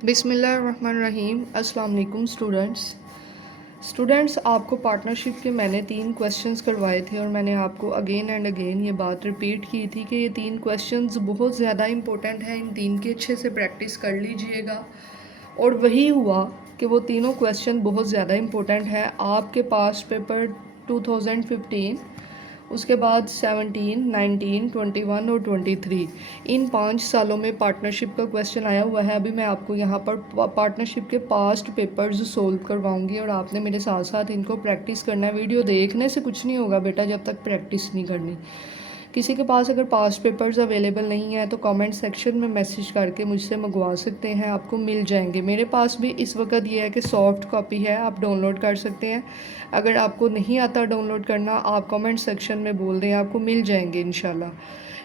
बिस्मिल्लाहिर्रहमानिर्रहीम। अस्सलाम वालेकुम स्टूडेंट्स, आपको पार्टनरशिप के मैंने 3 क्वेश्चंस करवाए थे और मैंने आपको अगेन एंड अगेन ये बात रिपीट की थी कि ये 3 क्वेश्चंस बहुत ज़्यादा इंपॉर्टेंट हैं। इन 3 की अच्छे से प्रैक्टिस कर लीजिएगा। और वही हुआ कि वो तीनों क्वेश्चन बहुत ज़्यादा इंपॉर्टेंट है। आपके पास पेपर 2015, उसके बाद 17, 19, 21 और 23, इन 5 सालों में पार्टनरशिप का क्वेश्चन आया हुआ है। अभी मैं आपको यहाँ पर पार्टनरशिप के पास्ट पेपर्स सोल्व करवाऊंगी और आपने मेरे साथ साथ इनको प्रैक्टिस करना है। वीडियो देखने से कुछ नहीं होगा बेटा जब तक प्रैक्टिस नहीं करनी। किसी के पास अगर पास्ट पेपर्स अवेलेबल नहीं है तो कमेंट सेक्शन में मैसेज करके मुझसे मंगवा सकते हैं, आपको मिल जाएंगे। मेरे पास भी इस वक्त ये है कि सॉफ्ट कॉपी है, आप डाउनलोड कर सकते हैं। अगर आपको नहीं आता डाउनलोड करना, आप कमेंट सेक्शन में बोल दें, आपको मिल जाएंगे इंशाल्लाह।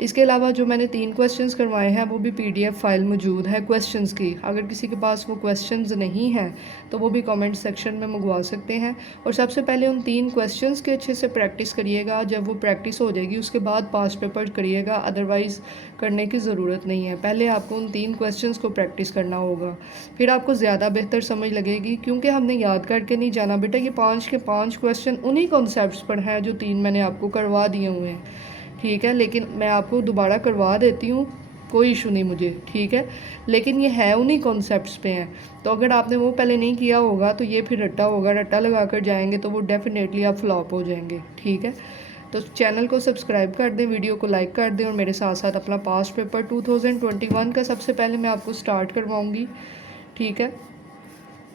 इसके अलावा जो मैंने 3 क्वेश्चंस करवाए हैं वो भी पीडीएफ फाइल मौजूद है क्वेश्चंस की। अगर किसी के पास वो क्वेश्चंस नहीं हैं तो वो भी कमेंट सेक्शन में मंगवा सकते हैं। और सबसे पहले उन 3 क्वेश्चंस के अच्छे से प्रैक्टिस करिएगा। जब वो प्रैक्टिस हो जाएगी उसके बाद पास्ट पेपर करिएगा, अदरवाइज़ करने की ज़रूरत नहीं है। पहले आपको उन 3 क्वेश्चंस को प्रैक्टिस करना होगा, फिर आपको ज़्यादा बेहतर समझ लगेगी। क्योंकि हमने याद करके नहीं जाना बेटा, ये 5 के 5 क्वेश्चन उन्हीं कॉन्सेप्ट्स पर हैं जो 3 मैंने आपको करवा दिए हुए हैं, ठीक है। लेकिन मैं आपको दोबारा करवा देती हूँ, कोई इशू नहीं मुझे, ठीक है। लेकिन ये है उन्हीं कॉन्सेप्ट्स पे हैं, तो अगर आपने वो पहले नहीं किया होगा तो ये फिर रट्टा होगा, रट्टा लगा कर जाएंगे तो वो डेफिनेटली आप फ्लॉप हो जाएंगे, ठीक है। तो चैनल को सब्सक्राइब कर दें, वीडियो को लाइक कर दें और मेरे साथ साथ अपना पास्ट पेपर 2021 का सबसे पहले मैं आपको स्टार्ट करवाऊँगी, ठीक है।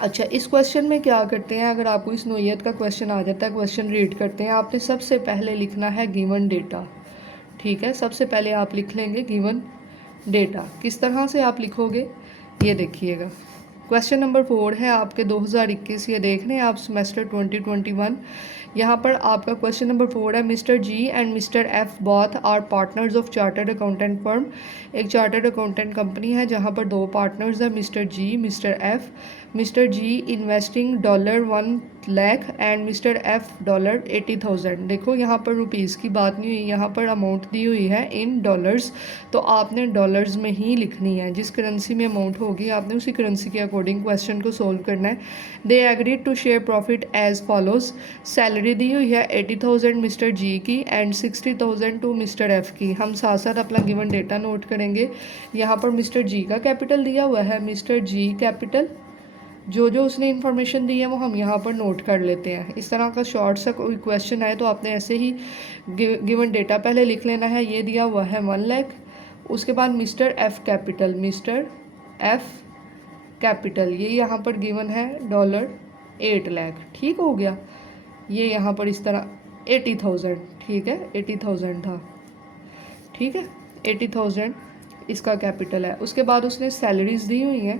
अच्छा, इस क्वेश्चन में क्या करते हैं, अगर आपको इस नोयत का क्वेश्चन आ जाता है, क्वेश्चन रीड करते हैं, आपने सबसे पहले लिखना है गिवन डेटा, ठीक है। सबसे पहले आप लिख लेंगे गिवन डेटा। किस तरह से आप लिखोगे ये देखिएगा। क्वेश्चन नंबर 4 है आपके 2021, ये देख रहे हैं आप सेमेस्टर 2021। यहाँ पर आपका क्वेश्चन नंबर 4 है, mister G and mister F both are partners of chartered accountant firm. एक चार्टर्ड अकाउंटेंट कंपनी है जहाँ पर 2 पार्टनर्स हैं, mister G mister F. Mister G investing $1 lakh and mister F $80,000। देखो यहाँ पर रुपीज़ की बात नहीं हुई, यहाँ पर अमाउंट दी हुई है इन डॉलर्स, तो आपने डॉलर्स में ही लिखनी है। जिस करेंसी में अमाउंट होगी आपने उसी करेंसी के अकॉर्डिंग क्वेश्चन को सोल्व करना है। They agreed to share profit as follows. Salary दी हुई है 80,000 मिस्टर जी की एंड 60,000 टू मिस्टर एफ की। हम साथ साथ अपना गिवन डेटा नोट करेंगे। यहाँ पर मिस्टर जी का कैपिटल दिया हुआ है, मिस्टर जी कैपिटल, जो जो उसने इन्फॉर्मेशन दी है वो हम यहाँ पर नोट कर लेते हैं। इस तरह का शॉर्ट सा कोई क्वेश्चन आए तो आपने ऐसे ही गिवन डेटा पहले लिख लेना है। ये दिया हुआ है 1 लाख। उसके बाद mister F capital, mister F capital, ये यहाँ पर गिवन है $8 लाख, ठीक हो गया। ये यहाँ पर इस तरह 80,000, ठीक है, 80,000 था, ठीक है, 80,000 इसका कैपिटल है। उसके बाद उसने सैलरीज दी हुई हैं।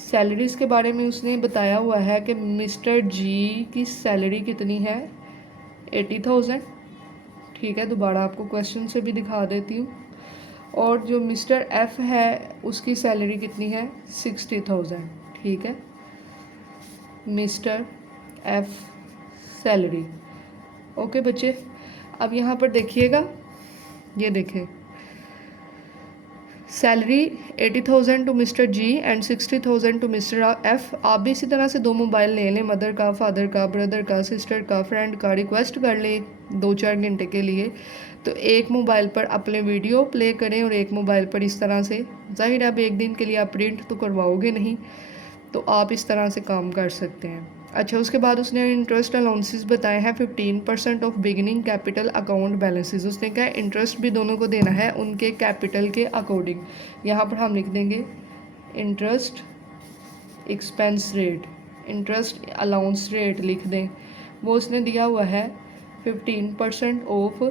सैलरीज़ के बारे में उसने बताया हुआ है कि मिस्टर जी की सैलरी कितनी है, 80,000, ठीक है। दोबारा आपको क्वेश्चन से भी दिखा देती हूँ। और जो मिस्टर एफ है उसकी सैलरी कितनी है, 60,000, ठीक है। मिस्टर एफ सैलरी, ओके बच्चे। अब यहाँ पर देखिएगा, ये देखें, salary 80,000 to mister G and 60,000 to mister F. आप भी इसी तरह से 2 मोबाइल ले लें, मदर का, फादर का, ब्रदर का, सिस्टर का, फ्रेंड का, रिक्वेस्ट कर लें 2-4 घंटे के लिए। तो एक मोबाइल पर अपने वीडियो प्ले करें और एक मोबाइल पर इस तरह से, जाहिर है अब एक दिन के लिए आप प्रिंट तो करवाओगे नहीं, तो आप इस तरह से काम कर सकते हैं। अच्छा, उसके बाद उसने इंटरेस्ट अलाउंसेस बताए हैं 15% of beginning capital account balances. उसने क्या इंटरेस्ट भी दोनों को देना है उनके कैपिटल के अकॉर्डिंग। यहाँ पर हम लिख देंगे interest expense rate, interest allowance rate लिख दें। वो उसने दिया हुआ है 15% ऑफ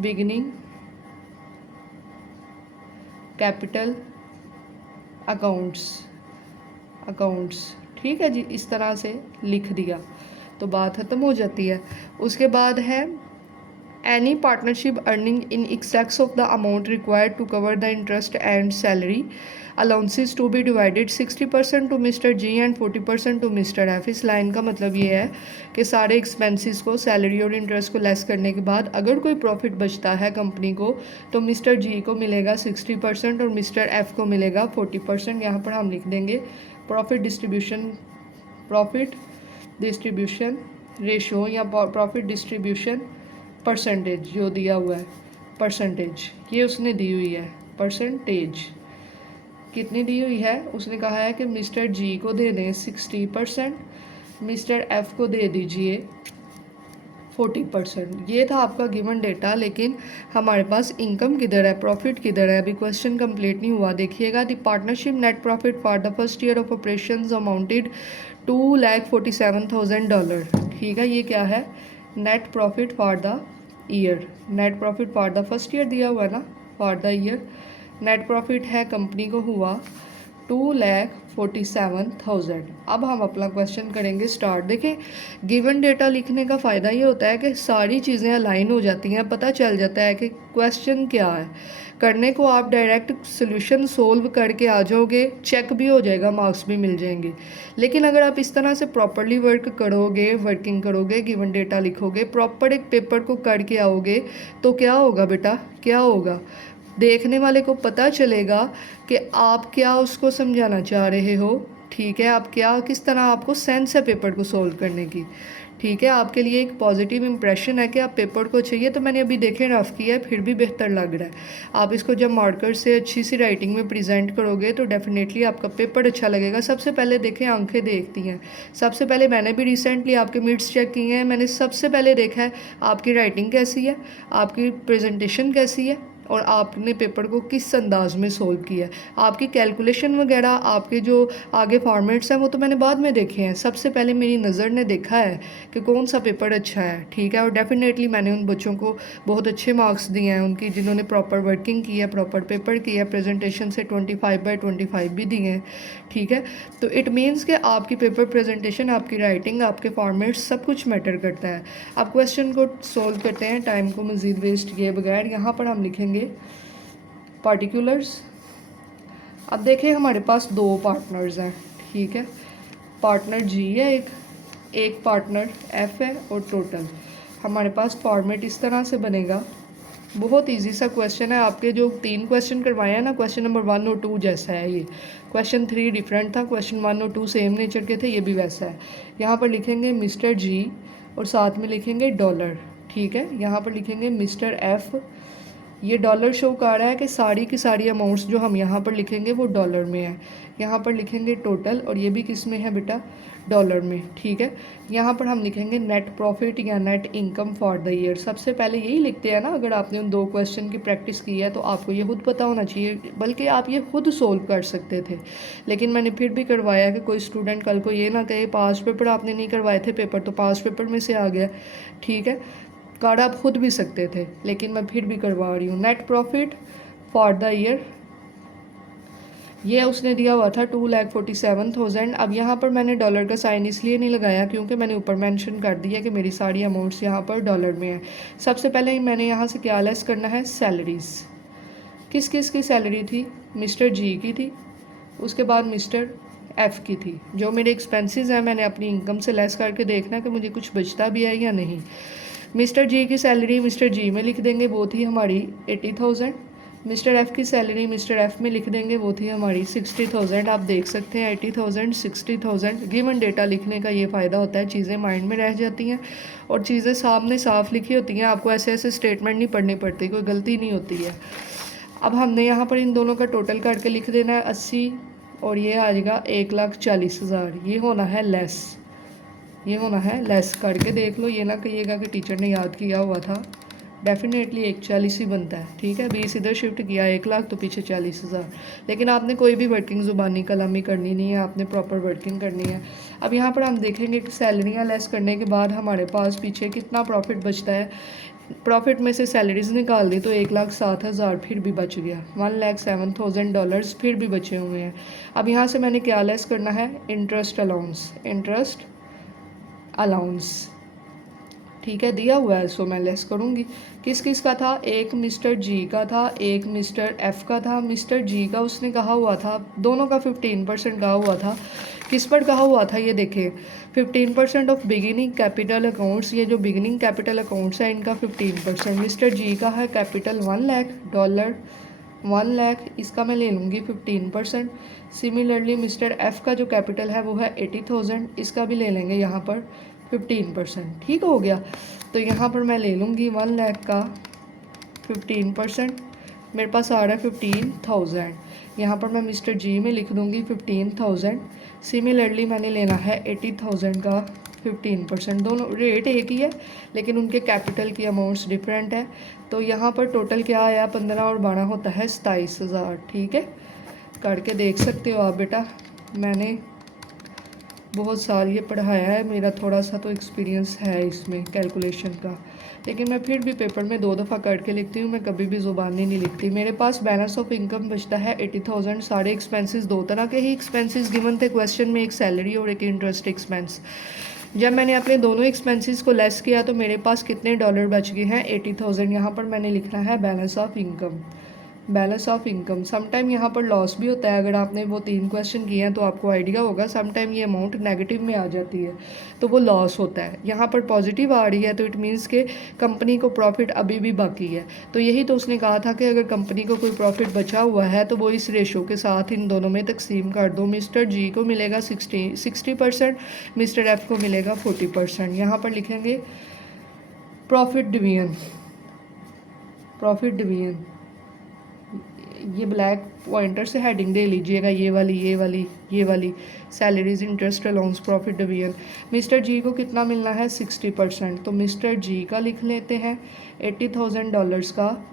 बिगिनिंग कैपिटल अकाउंट्स, ठीक है जी। इस तरह से लिख दिया तो बात ख़त्म हो जाती है। उसके बाद है any partnership earning in excess of the amount required to cover the interest and salary allowances to be divided 60% to Mr. G and 40% to Mr. F। इस लाइन का मतलब ये है कि सारे एक्सपेंसेस को, सैलरी और इंटरेस्ट को लेस करने के बाद अगर कोई प्रॉफिट बचता है कंपनी को तो मिस्टर जी को मिलेगा 60% और मिस्टर एफ को मिलेगा 40%। यहाँ पर हम लिख देंगे प्रॉफिट डिस्ट्रीब्यूशन रेशो या प्रॉफिट डिस्ट्रीब्यूशन परसेंटेज जो दिया हुआ है, परसेंटेज ये उसने दी हुई है। परसेंटेज कितनी दी हुई है? उसने कहा है कि मिस्टर जी को दे दें 60%, मिस्टर एफ को दे दीजिए 40%। ये था आपका गिवन डेटा, लेकिन हमारे पास इनकम किधर है, प्रॉफिट किधर है? अभी क्वेश्चन कंप्लीट नहीं हुआ, देखिएगा। The partnership net profit for the first year of operations amounted $2,47,000। ठीक है, ये क्या है? Net profit for the year. Net profit for the first year दिया हुआ है ना, for the year. Net profit है कंपनी को हुआ 2,47,000। अब हम अपना क्वेश्चन करेंगे स्टार्ट। देखें, गिवन डेटा लिखने का फ़ायदा ये होता है कि सारी चीज़ें अलाइन हो जाती हैं, पता चल जाता है कि क्वेश्चन क्या है। करने को आप डायरेक्ट सोल्यूशन सोल्व करके आ जाओगे, चेक भी हो जाएगा, मार्क्स भी मिल जाएंगे। लेकिन अगर आप इस तरह से प्रॉपरली वर्किंग करोगे, गिवन डेटा लिखोगे, प्रॉपर एक पेपर को करके आओगे तो क्या होगा बेटा, क्या होगा? देखने वाले को पता चलेगा कि आप क्या उसको समझाना चाह रहे हो। ठीक है, आप क्या, किस तरह आपको सेंस है पेपर को सोल्व करने की। ठीक है, आपके लिए एक पॉजिटिव इंप्रेशन है कि आप पेपर को चाहिए। तो मैंने अभी देखे रफ किया है, फिर भी बेहतर लग रहा है। आप इसको जब मार्कर से अच्छी सी राइटिंग में प्रेजेंट करोगे तो डेफिनेटली आपका पेपर अच्छा लगेगा। सबसे पहले देखें, आंखें देखती हैं। सबसे पहले मैंने भी रिसेंटली आपके मिड्स चेक किए हैं, मैंने सबसे पहले देखा है आपकी राइटिंग कैसी है, आपकी प्रेजेंटेशन कैसी है और आपने पेपर को किस अंदाज में सोल्व किया है। आपकी कैलकुलेशन वगैरह, आपके जो आगे फॉर्मेट्स हैं वो तो मैंने बाद में देखे हैं। सबसे पहले मेरी नज़र ने देखा है कि कौन सा पेपर अच्छा है। ठीक है, और डेफिनेटली मैंने उन बच्चों को बहुत अच्छे मार्क्स दिए हैं उनकी, जिन्होंने प्रॉपर वर्किंग की है, प्रॉपर पेपर किया, प्रेजेंटेशन से 25/25 भी दिए हैं। ठीक है, तो इट मीन्स कि आपकी पेपर प्रेजेंटेशन, आपकी राइटिंग, आपके फॉर्मेट्स सब कुछ मैटर करता है। अब क्वेश्चन को सोल्व करते हैं टाइम को मज़ीद वेस्ट किए बगैर। यहाँ पर हम लिखेंगे पार्टिकुलर्स। अब देखें, हमारे पास दो पार्टनर्स हैं। ठीक है, पार्टनर जी है एक पार्टनर एफ है और टोटल। हमारे पास फॉर्मेट इस तरह से बनेगा। बहुत इजी सा क्वेश्चन है। आपके जो 3 क्वेश्चन करवाए हैं ना, क्वेश्चन नंबर 1 और 2 जैसा है ये। क्वेश्चन 3 डिफरेंट था, क्वेश्चन 1 और 2 सेम नेचर के थे, ये भी वैसा है। यहाँ पर लिखेंगे मिस्टर जी और साथ में लिखेंगे डॉलर। ठीक है, यहाँ पर लिखेंगे मिस्टर एफ। ये डॉलर शो कर रहा है कि सारी की सारी अमाउंट्स जो हम यहाँ पर लिखेंगे वो डॉलर में है। यहाँ पर लिखेंगे टोटल और ये भी किस में है बेटा, डॉलर में। ठीक है, यहाँ पर हम लिखेंगे नेट प्रॉफिट या net income for the year. सबसे पहले यही लिखते हैं ना। अगर आपने उन 2 क्वेश्चन की प्रैक्टिस की है तो आपको ये खुद पता होना चाहिए, बल्कि आप ये खुद सोल्व कर सकते थे। लेकिन मैंने फिर भी करवाया कि कोई स्टूडेंट कल को ये ना कहे पास पेपर आपने नहीं करवाए थे, पेपर तो पास पेपर में से आ गया। ठीक है, कार्ड आप खुद भी सकते थे, लेकिन मैं फिर भी करवा रही हूँ। Net profit for the year ये उसने दिया हुआ था 2,47,000। अब यहाँ पर मैंने डॉलर का साइन इसलिए नहीं लगाया क्योंकि मैंने ऊपर मेंशन कर दिया कि मेरी सारी अमाउंट्स यहाँ पर डॉलर में है। सबसे पहले मैंने यहाँ से क्या लेस करना है, सैलरीज़। किस किस की सैलरी थी? मिस्टर जी की थी, उसके बाद मिस्टर एफ़ की थी। जो मेरे एक्सपेंसेस हैं मैंने अपनी इनकम से लेस करके देखना कि मुझे कुछ बचता भी है या नहीं। मिस्टर जी की सैलरी मिस्टर जी में लिख देंगे, वो थी हमारी 80,000। मिस्टर एफ़ की सैलरी मिस्टर एफ़ में लिख देंगे, वो थी हमारी 60,000। आप देख सकते हैं 80,000 60,000। गिवन डेटा लिखने का ये फ़ायदा होता है, चीज़ें माइंड में रह जाती हैं और चीज़ें सामने साफ लिखी होती हैं। आपको ऐसे ऐसे स्टेटमेंट नहीं पढ़नी पड़ती, कोई गलती नहीं होती है। अब हमने यहाँ पर इन दोनों का टोटल करके लिख देना है 80 और ये आ जाएगा 1,40,000। ये होना है लेस, ये होना है लेस। करके देख लो, ये ना कहिएगा कि टीचर ने याद किया हुआ था। डेफिनेटली 1,40,000 ही बनता है। ठीक है, 20 इधर शिफ्ट किया 1,00,000 तो पीछे 40,000। लेकिन आपने कोई भी वर्किंग ज़ुबानी कलामी करनी नहीं है, आपने प्रॉपर वर्किंग करनी है। अब यहाँ पर हम देखेंगे कि सैलरियाँ लेस करने के बाद हमारे पास पीछे कितना प्रॉफिट बचता है। प्रॉफिट में से सैलरीज निकाल दी तो 1,07,000 फिर भी बच गया। $1,07,000 फिर भी बचे हुए हैं। अब यहाँ से मैंने क्या लेस करना है, इंटरेस्ट अलाउंस। इंटरेस्ट अलाउंस ठीक है, दिया हुआ है, सो मैं लेस करूँगी। किस किस का था? एक मिस्टर जी का था, एक मिस्टर एफ़ का था। मिस्टर जी का उसने कहा हुआ था, दोनों का 15% कहा हुआ था। किस पर कहा हुआ था ये देखें, 15% ऑफ बिगिनिंग कैपिटल अकाउंट्स। ये जो बिगिनिंग कैपिटल अकाउंट्स है इनका 15%। मिस्टर जी का है कैपिटल $1 लाख, 1 लाख, इसका मैं ले लूँगी 15%। सिमिलरली मिस्टर एफ़ का जो कैपिटल है वो है 80,000, इसका भी ले लेंगे यहाँ पर 15%। ठीक हो गया। तो यहाँ पर मैं ले लूँगी 1 लाख का 15%, मेरे पास आ रहा है 15,000। यहाँ पर मैं मिस्टर जी में लिख दूँगी 15,000। सिमिलरली मैंने लेना है 80,000 का 15%। दोनों रेट एक ही है लेकिन उनके कैपिटल की अमाउंट्स डिफरेंट है। तो यहाँ पर टोटल क्या आया, 15 और 12 होता है 27,000। ठीक है, करके देख सकते हो आप बेटा। मैंने बहुत साल ये पढ़ाया है, मेरा थोड़ा सा तो एक्सपीरियंस है इसमें कैलकुलेशन का, लेकिन मैं फिर भी पेपर में 2 दफ़ा करके लिखती हूँ, मैं कभी भी ज़ुबानी नहीं लिखती। मेरे पास बैलेंस ऑफ इनकम बचता है 80,000। सारे एक्सपेंसेस, 2 तरह के ही एक्सपेंसेस गिवन थे क्वेश्चन में, एक सैलरी और एक इंटरेस्ट एक्सपेंस। जब मैंने अपने दोनों एक्सपेंसेस को लेस किया तो मेरे पास कितने डॉलर बच गए हैं, 80,000। यहाँ पर मैंने लिखना है balance of income. Balance of income sometime यहाँ पर लॉस भी होता है। अगर आपने वो 3 क्वेश्चन किए हैं तो आपको आइडिया होगा, समटाइम ये अमाउंट नेगेटिव में आ जाती है तो वो लॉस होता है। यहाँ पर पॉजिटिव आ रही है तो इट मीन्स कि कंपनी को प्रॉफिट अभी भी बाकी है। तो यही तो उसने कहा था कि अगर कंपनी को कोई प्रॉफिट बचा हुआ है तो वो इस रेशो के साथ इन दोनों में तकसीम कर दो। मिस्टर जी को मिलेगा 60%, मिस्टर एफ़ को मिलेगा 40%। यहाँ पर लिखेंगे प्रॉफिट डिवीजन। प्रॉफिट डिवीजन ये ब्लैक पॉइंटर से हेडिंग दे लीजिएगा, ये वाली, ये वाली, ये वाली, salaries, interest, allowance, profit division. Mister G को कितना मिलना है, 60%। तो मिस्टर जी का लिख लेते हैं $80,000 का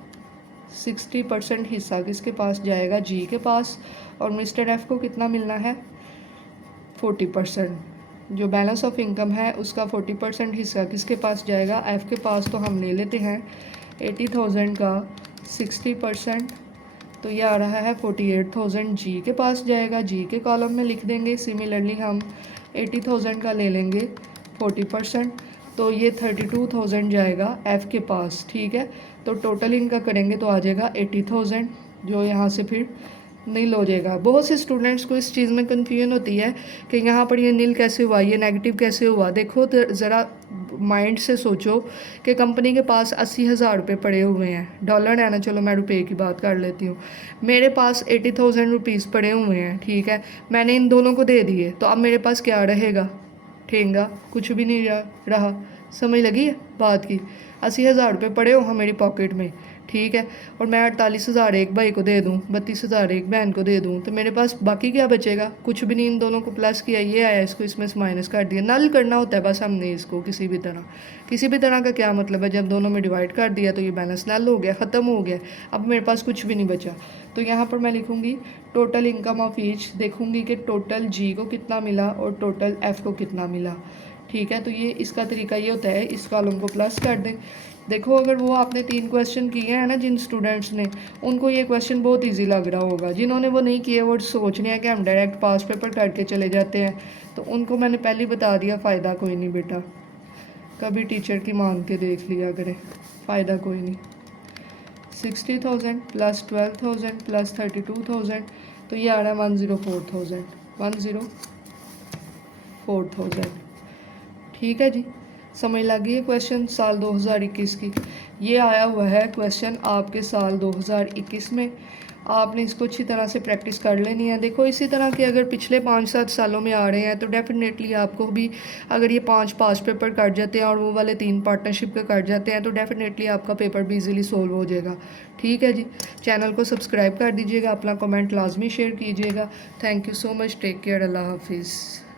60% हिस्सा किसके पास जाएगा, जी के पास। और मिस्टर एफ़ को कितना मिलना है, 40%। जो बैलेंस ऑफ इनकम है उसका 40% हिस्सा किसके पास जाएगा, एफ़ के पास। तो हम ले लेते हैं 80,000 का 60%, तो ये आ रहा है 48,000 जी के पास जाएगा, जी के कॉलम में लिख देंगे। सिमिलरली हम 80,000 का ले लेंगे 40%, तो ये 32,000 जाएगा एफ़ के पास। ठीक है, तो टोटल इनका करेंगे तो आ जाएगा 80,000, जो यहाँ से फिर नील हो जाएगा। बहुत से स्टूडेंट्स को इस चीज़ में कन्फ्यूजन होती है कि यहाँ पर ये नील कैसे हुआ, ये नेगेटिव कैसे हुआ। देखो तो ज़रा माइंड से सोचो कि कंपनी के पास 80,000 रुपये पड़े हुए हैं, डॉलर है ना, चलो मैं रुपये की बात कर लेती हूँ। मेरे पास 80,000 रुपीज़ पड़े हुए हैं, ठीक है, मैंने इन दोनों को दे दिए, तो अब मेरे पास क्या रहेगा, ठेंगा, कुछ भी नहीं रहा। समझ लगी है बात की। 80,000 रुपये पड़े हो मेरी पॉकेट में, ठीक है, और मैं 48,000 एक भाई को दे दूँ, 32,000 एक बहन को दे दूँ, तो मेरे पास बाकी क्या बचेगा, कुछ भी नहीं। इन दोनों को प्लस किया, ये आया, इसको इसमें से माइनस कर दिया, नल करना होता है बस हमने इसको। किसी भी तरह का क्या मतलब है, जब दोनों में डिवाइड कर दिया तो ये बैलेंस नल हो गया, ख़त्म हो गया, अब मेरे पास कुछ भी नहीं बचा। तो यहाँ पर मैं लिखूँगी टोटल इनकम ऑफ ईच, देखूँगी कि टोटल जी को कितना मिला और टोटल एफ़ को कितना मिला। ठीक है, तो ये इसका तरीका ये होता है, इस कॉलम को प्लस कर दें। देखो अगर वो आपने 3 क्वेश्चन किए हैं ना, जिन स्टूडेंट्स ने, उनको ये क्वेश्चन बहुत इजी लग रहा होगा। जिन्होंने वो नहीं किए, वो सोच रहे हैं कि हम डायरेक्ट पास पेपर करके चले जाते हैं, तो उनको मैंने पहले ही बता दिया, फ़ायदा कोई नहीं बेटा, कभी टीचर की मांग के देख लिया करें, फ़ायदा कोई नहीं। 60,000 प्लस 12,000 प्लस 32,000, तो ये आ रहा है 104,000, 104,000। ठीक है जी, समझ लगी है। क्वेश्चन साल 2021 की ये आया हुआ है क्वेश्चन आपके साल 2021 में, आपने इसको अच्छी तरह से प्रैक्टिस कर लेनी है। देखो इसी तरह के अगर पिछले 5-7 सालों में आ रहे हैं तो डेफिनेटली आपको भी, अगर ये 5 पास पेपर कट जाते हैं और वो वाले 3 पार्टनरशिप के कट जाते हैं, तो डेफिनेटली आपका पेपर भी इजीली सोल्व हो जाएगा। ठीक है जी, चैनल को सब्सक्राइब कर दीजिएगा, अपना कमेंट लाजमी शेयर कीजिएगा। Thank you so much, take care, अल्लाह हाफिज़।